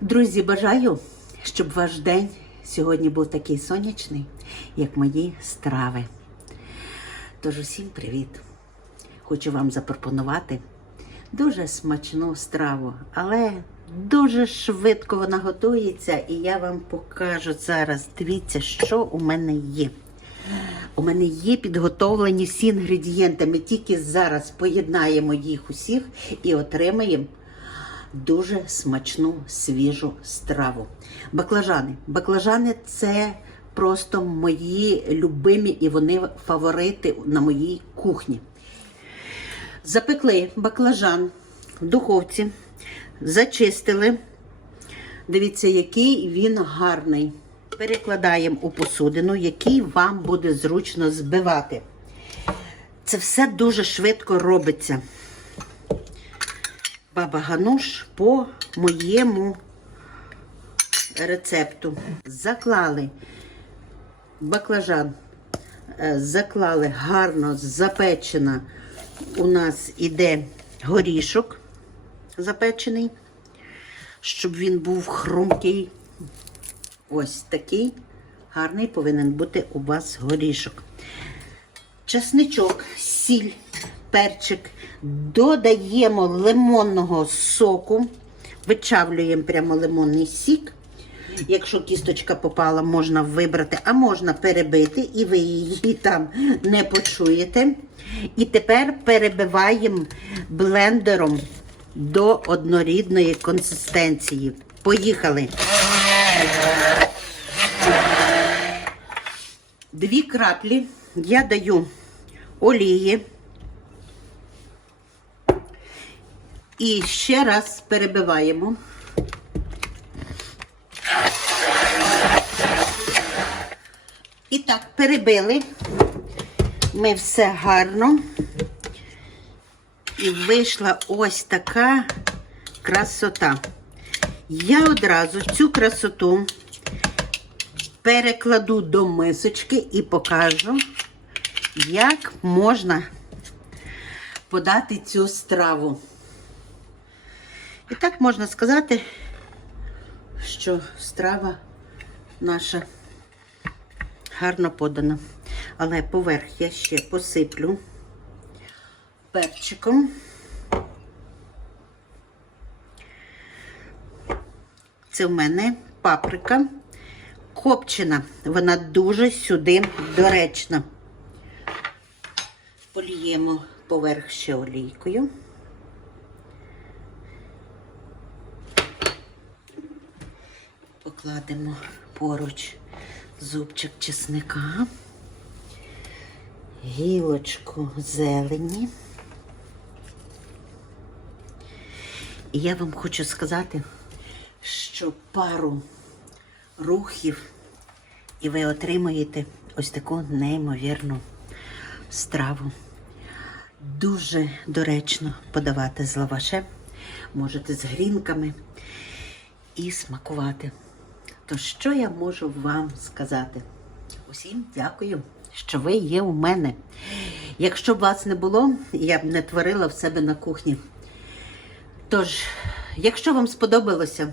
Друзі, бажаю, щоб ваш день сьогодні був такий сонячний, як мої страви. Тож усім привіт! Хочу вам запропонувати дуже смачну страву, але дуже швидко вона готується, і я вам покажу зараз. Дивіться, що у мене є. У мене є підготовлені всі інгредієнти. Ми тільки зараз поєднаємо їх усіх і отримаємо дуже смачну свіжу страву. Баклажани. Баклажани це просто мої любимі і вони фаворити на моїй кухні. Запекли баклажан в духовці, зачистили. Дивіться, який він гарний. Перекладаємо у посудину, який вам буде зручно збивати. Це все дуже швидко робиться. Баба Гануш по моєму рецепту. Заклали баклажан, е, заклали гарно запечена. У нас іде горішок запечений, щоб він був хрумкий. Ось такий гарний повинен бути у вас горішок. Часничок, сіль, перчик. Додаємо лимонного соку, вичавлюємо прямо лимонний сік. Якщо кісточка попала, можна вибрати, а можна перебити, і ви її там не почуєте. І тепер перебиваємо блендером до однорідної консистенції. Поїхали. Дві краплі я даю олії. І ще раз перебиваємо. І так, перебили. Ми все гарно. І вийшла ось така красота. Я одразу цю красоту перекладу до мисочки і покажу, як можна подати цю страву. І так можна сказати, що страва наша гарно подана. Але поверх я ще посиплю перчиком. Це в мене паприка копчена. Вона дуже сюди доречна. Поліємо поверх ще олійкою. Покладемо поруч зубчик чесника, гілочку зелені. І я вам хочу сказати, що пару рухів, і ви отримаєте ось таку неймовірну страву. Дуже доречно подавати з лавашем, можете з грінками і смакувати. То що я можу вам сказати? Усім дякую, що ви є у мене. Якщо б вас не було, я б не творила в себе на кухні. Тож, якщо вам сподобалося,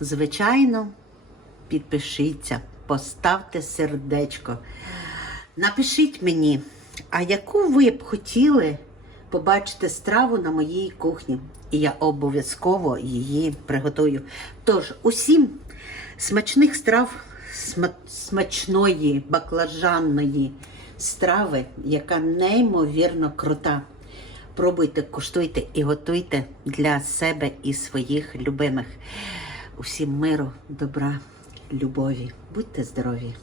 звичайно, підпишіться, поставте сердечко. Напишіть мені, а яку ви б хотіли побачити страву на моїй кухні. І я обов'язково її приготую. Тож, усім смачних страв, сма- смачної баклажанної страви, яка неймовірно крута. Пробуйте, куштуйте і готуйте для себе і своїх любимих. Усім миру, добра, любові. Будьте здорові!